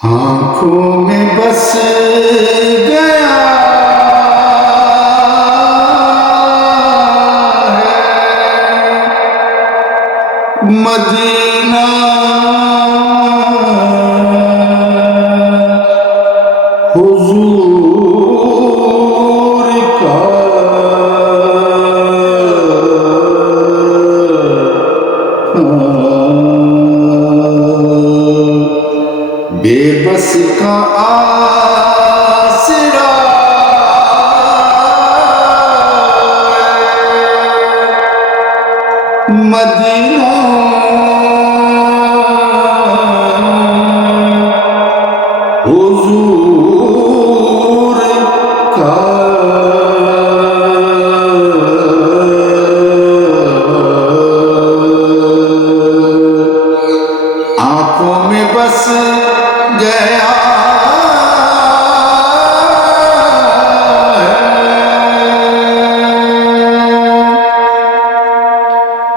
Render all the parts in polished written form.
آنکھوں میں بس گیا ہے مدینہ حضور کا بے بس کا آسرا مدینہ حضور کا آنکھوں میں بس گیا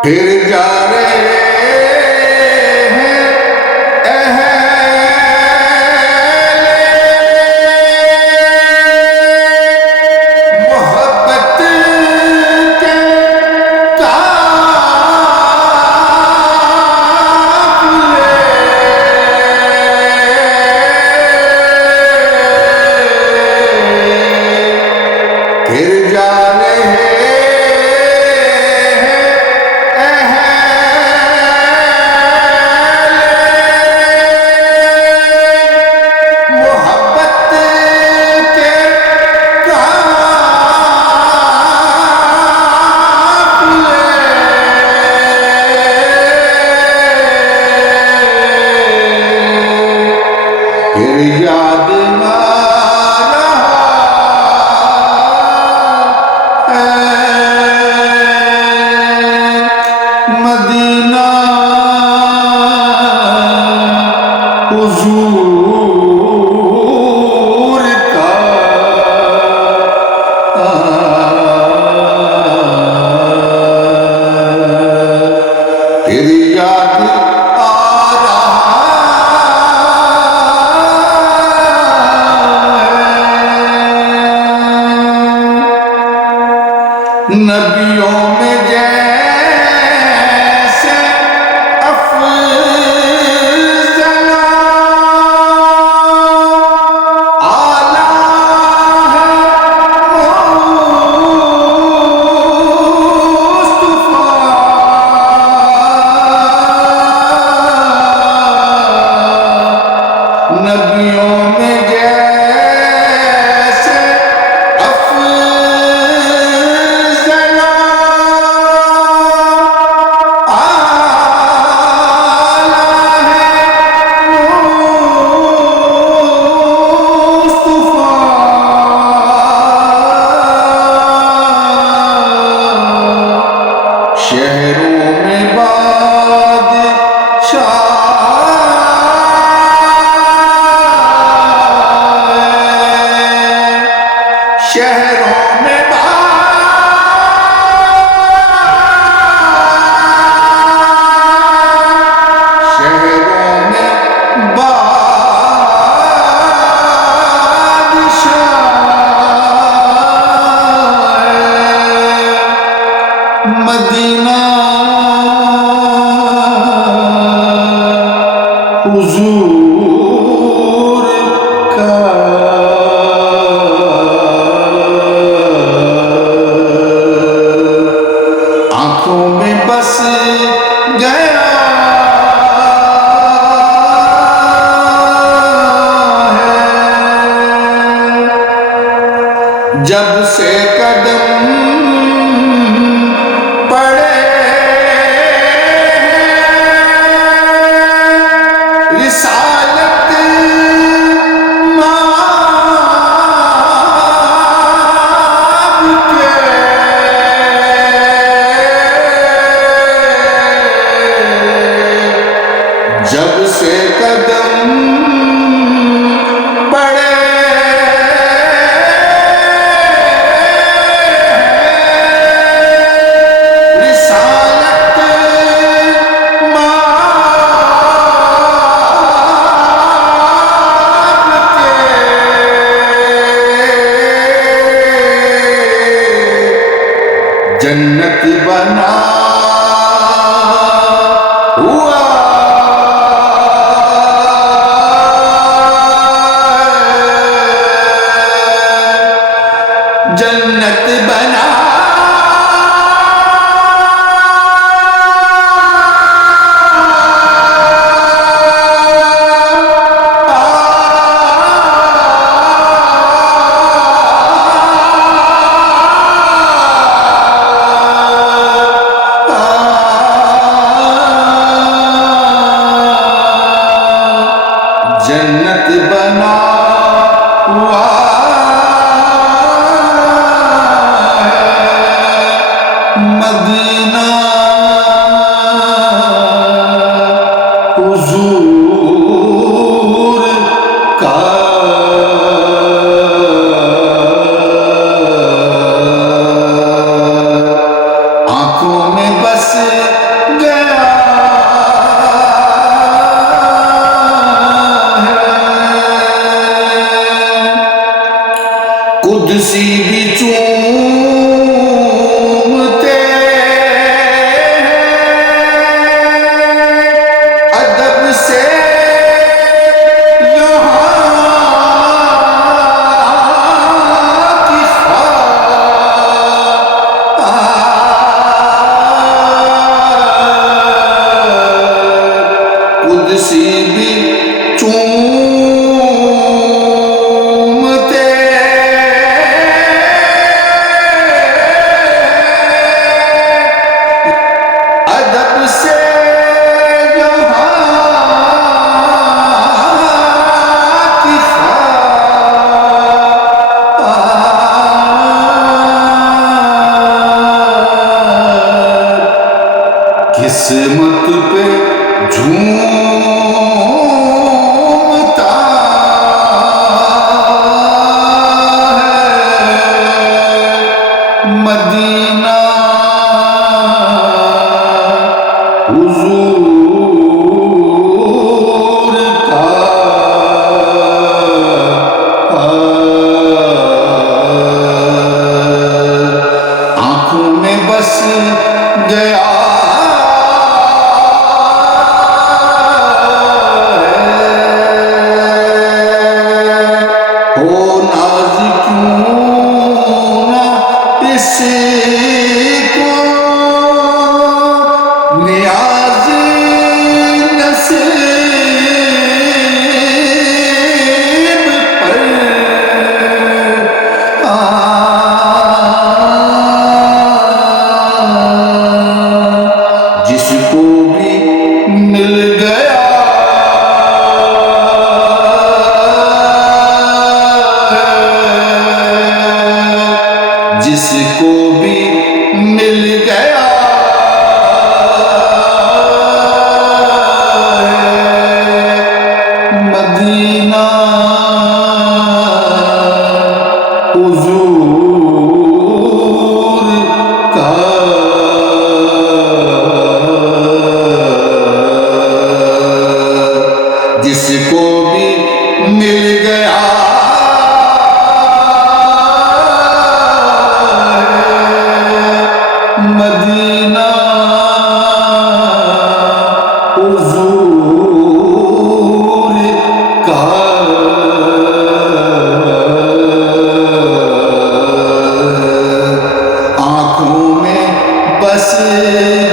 پھر جا رہے ہیں محبت کے قافلے پھر جا رہے پھر یاد نہ رہا مدینہ حضور کا پھر یاد نبیوں میں جیسے افضل اعلیٰ ہے مصطفیٰ نبیوں میں جیسے شہروں میں بادشاہ شہروں میں بادشاہ مدینہ حضور کا آنکھوں میں بس گیا ہے جب سے قدم رسالت مآب کے جب سے قدم پڑے رسالت جنت بنا ہوا مدینہ حضور کا آنکھوں میں بس گیا قدسی بھی چومتے ادب سے یہاں کی خواہ قدسی بھی چومتے ادب سے یہاں کی خواہ قسمت پہ جھومتا ہے مدینہ حضور کا آنکھوں میں بس گیا نیاز نصیب پر جس کو بھی مل گیا جس کو بھی مل گیا مدینہ حضور کا جس کو بھی مل گیا مدینہ حضور کا آنکھوں میں بس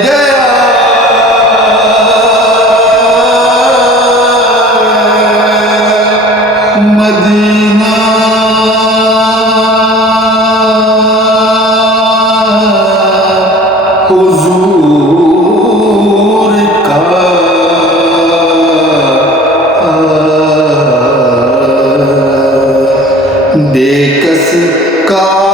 گیا مدینہ حضور کا بے کس کا